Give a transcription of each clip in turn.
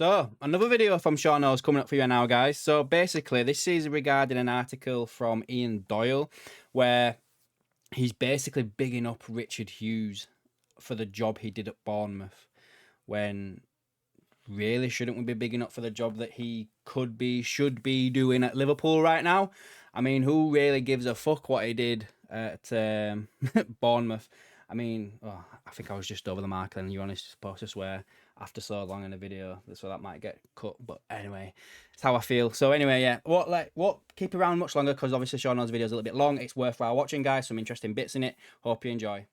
So, another video from Seano is coming up for you now, guys. So, basically, this is regarding an article from Doyle, where he's basically bigging up Richard Hughes for the job he did at Bournemouth, when really shouldn't we be bigging up for the job that he should be doing at Liverpool right now? I mean, who really gives a fuck what he did at Bournemouth? I mean, I think I was just over the mark then, you're honest, supposed to swear after so long in a video, so that might get cut. But anyway, it's how I feel. So anyway, yeah, keep around much longer, because obviously Sean's video is a little bit long. It's worthwhile watching, guys. Some interesting bits in it. Hope you enjoy.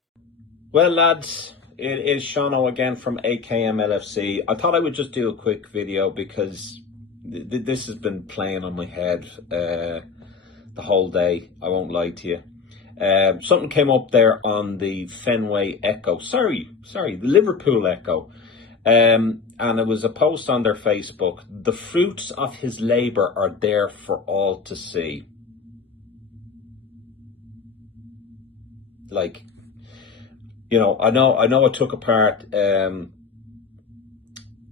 Well, lads, it is Seano again from AKM LFC. I thought I would just do a quick video because this has been playing on my head the whole day. I won't lie to you. Something came up there on the Fenway Echo. Sorry, the Liverpool Echo. And it was a post on their Facebook. The fruits of his labour are there for all to see. Like, you know, I know it took apart,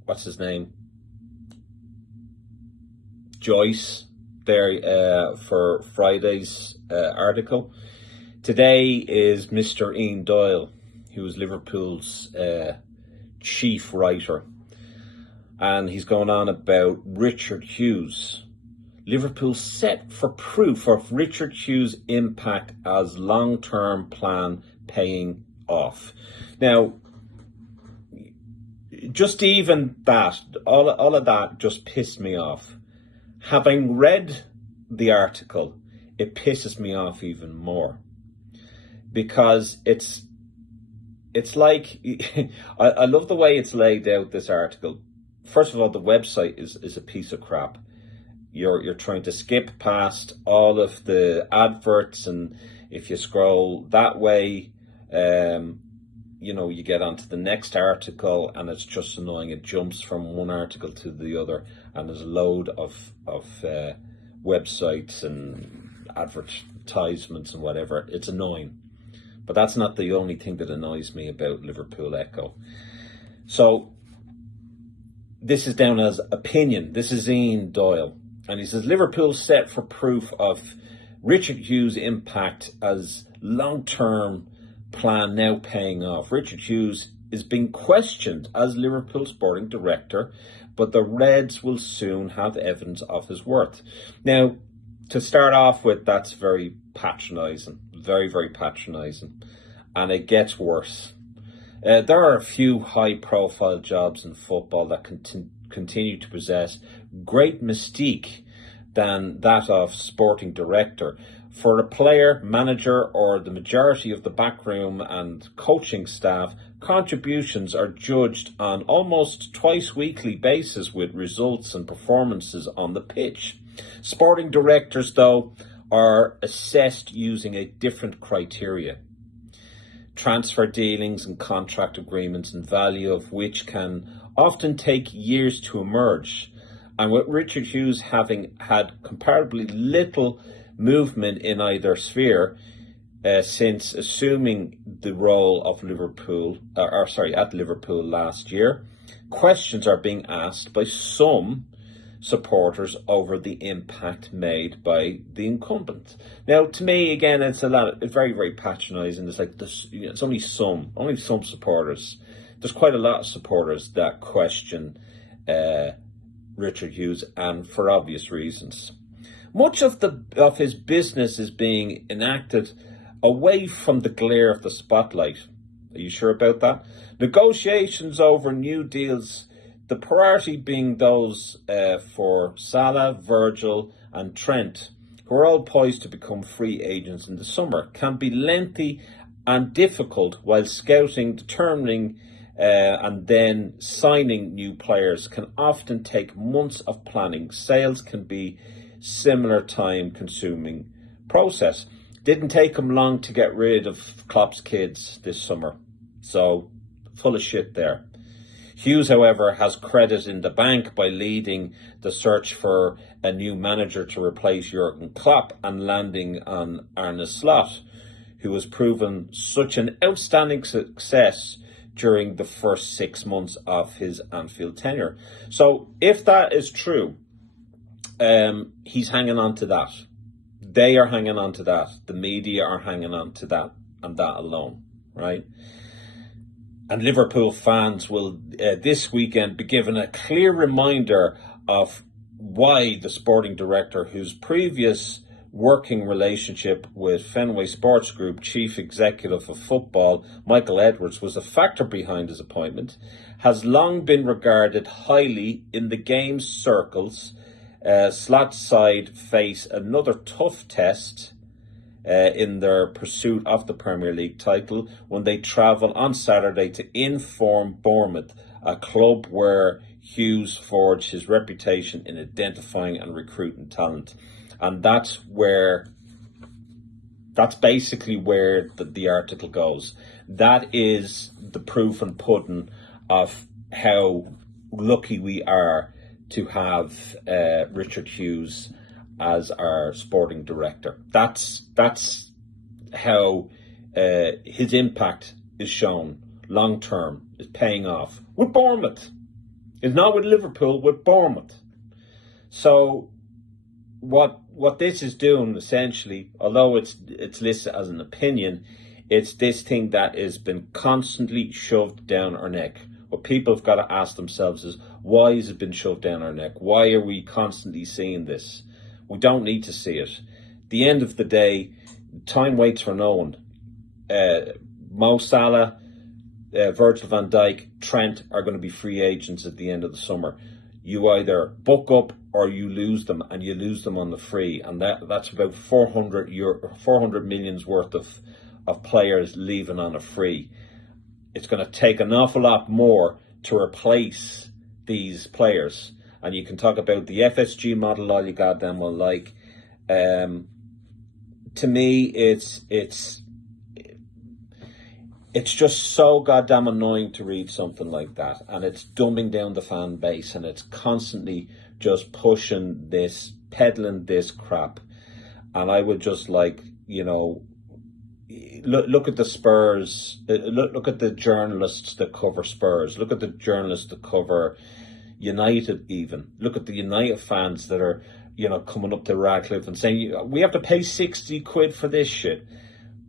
what's his name? Joyce there for Friday's article. Today is Mr. Ian Doyle, who is Liverpool's chief writer. And he's going on about Richard Hughes. Liverpool set for proof of Richard Hughes' impact as long-term plan paying off. Now, just even that, all of that just pissed me off. Having read the article, it pisses me off even more. Because it's like, I love the way it's laid out, this article. First of all, the website is a piece of crap. You're trying to skip past all of the adverts, and if you scroll that way, you know, you get onto the next article and it's just annoying. It jumps from one article to the other, and there's a load of websites and advertisements and whatever. It's annoying. But that's not the only thing that annoys me about Liverpool Echo. So this is down as opinion. This is Ian Doyle. And he says, Liverpool set for proof of Richard Hughes' impact as long-term plan now paying off. Richard Hughes is being questioned as Liverpool sporting director, but the Reds will soon have evidence of his worth. Now, to start off with, that's very patronising, very, very patronising, and it gets worse. There are a few high-profile jobs in football that continue to possess great mystique than that of sporting director. For a player, manager, or the majority of the backroom and coaching staff, contributions are judged on almost twice-weekly basis with results and performances on the pitch. Sporting directors, though, are assessed using a different criteria. Transfer dealings and contract agreements, and value of which can often take years to emerge. And with Richard Hughes having had comparatively little movement in either sphere since assuming the role of at Liverpool last year, questions are being asked by some supporters over the impact made by the incumbent. Now, to me, again, it's very, very patronising. It's like this, you know, it's only some supporters. There's quite a lot of supporters that question Richard Hughes, and for obvious reasons. Much of his business is being enacted away from the glare of the spotlight. Are you sure about that? Negotiations over new deals, the priority being those for Salah, Virgil and Trent, who are all poised to become free agents in the summer, can be lengthy and difficult, while scouting, determining and then signing new players can often take months of planning. Sales can be similar time consuming process. Didn't take him long to get rid of Klopp's kids this summer, so full of shit there. Hughes, however, has credit in the bank by leading the search for a new manager to replace Jurgen Klopp and landing on Arne Slot, who has proven such an outstanding success during the first 6 months of his Anfield tenure. So if that is true, he's hanging on to that. They are hanging on to that. The media are hanging on to that, and that alone, right? And Liverpool fans will this weekend be given a clear reminder of why the sporting director, whose previous working relationship with Fenway Sports Group chief executive of football, Michael Edwards, was a factor behind his appointment, has long been regarded highly in the game's circles. Slot's side face another tough test in their pursuit of the Premier League title when they travel on Saturday to inform Bournemouth, a club where Hughes forged his reputation in identifying and recruiting talent. And that's basically where the article goes. That is the proof and pudding of how lucky we are to have Richard Hughes as our sporting director. That's how his impact is shown long term, is paying off with Bournemouth. It's not with Liverpool, with Bournemouth. So what this is doing essentially, although it's listed as an opinion, it's this thing that has been constantly shoved down our neck. What people have got to ask themselves is, why has it been shoved down our neck? Why are we constantly seeing this? We don't need to see it. At the end of the day, time waits for no one. Mo Salah, Virgil van Dijk, Trent are going to be free agents at the end of the summer. You either book up or you lose them, and you lose them on the free, and that's about 400 million's worth of players leaving on a free. It's going to take an awful lot more to replace these players, and you can talk about the FSG model all you goddamn well like. To me, it's just so goddamn annoying to read something like that, and it's dumbing down the fan base, and it's constantly just pushing this, peddling this crap. And I would just look at the Spurs, look at the journalists that cover Spurs, look at the journalists that cover United even. Look at the United fans that are, coming up to Radcliffe and saying, we have to pay 60 quid for this shit.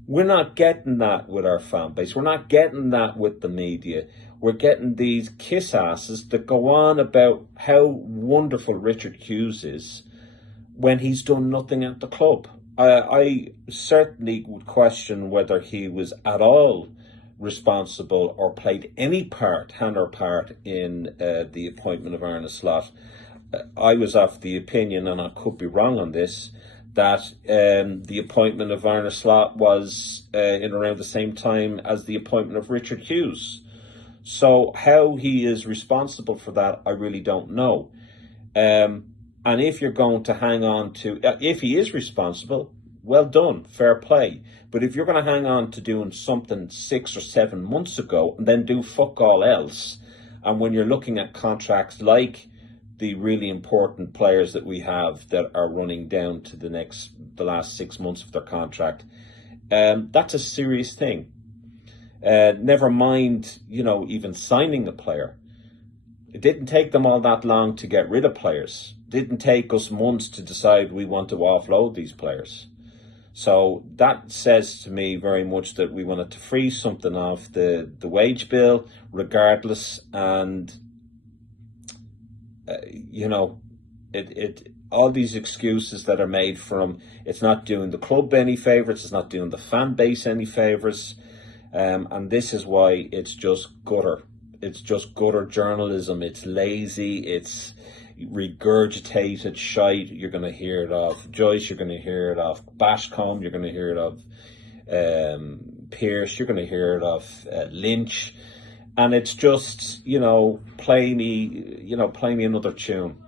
We're not getting that with our fan base. We're not getting that with the media. We're getting these kiss asses that go on about how wonderful Richard Hughes is when he's done nothing at the club. I certainly would question whether he was at all responsible or played any part, hand or part, in the appointment of Arne Slot. I was of the opinion, and I could be wrong on this, that the appointment of Arne Slot was in around the same time as the appointment of Richard Hughes. So how he is responsible for that, I really don't know. And if you're going to hang on to, if he is responsible, well done, fair play. But if you're going to hang on to doing something 6 or 7 months ago and then do fuck all else, and when you're looking at contracts like the really important players that we have that are running down to the last 6 months of their contract, that's a serious thing. Never mind, even signing a player. It didn't take them all that long to get rid of players. It didn't take us months to decide we want to offload these players. So that says to me very much that we wanted to free something off the wage bill regardless, and all these excuses that are made from, it's not doing the club any favours, it's not doing the fan base any favours, and this is why it's just gutter. It's just gutter journalism. It's lazy. It's regurgitated shite. You're going to hear it of Joyce. You're going to hear it of Bashcombe. You're going to hear it of Pierce. You're going to hear it of Lynch. And it's just, play me another tune,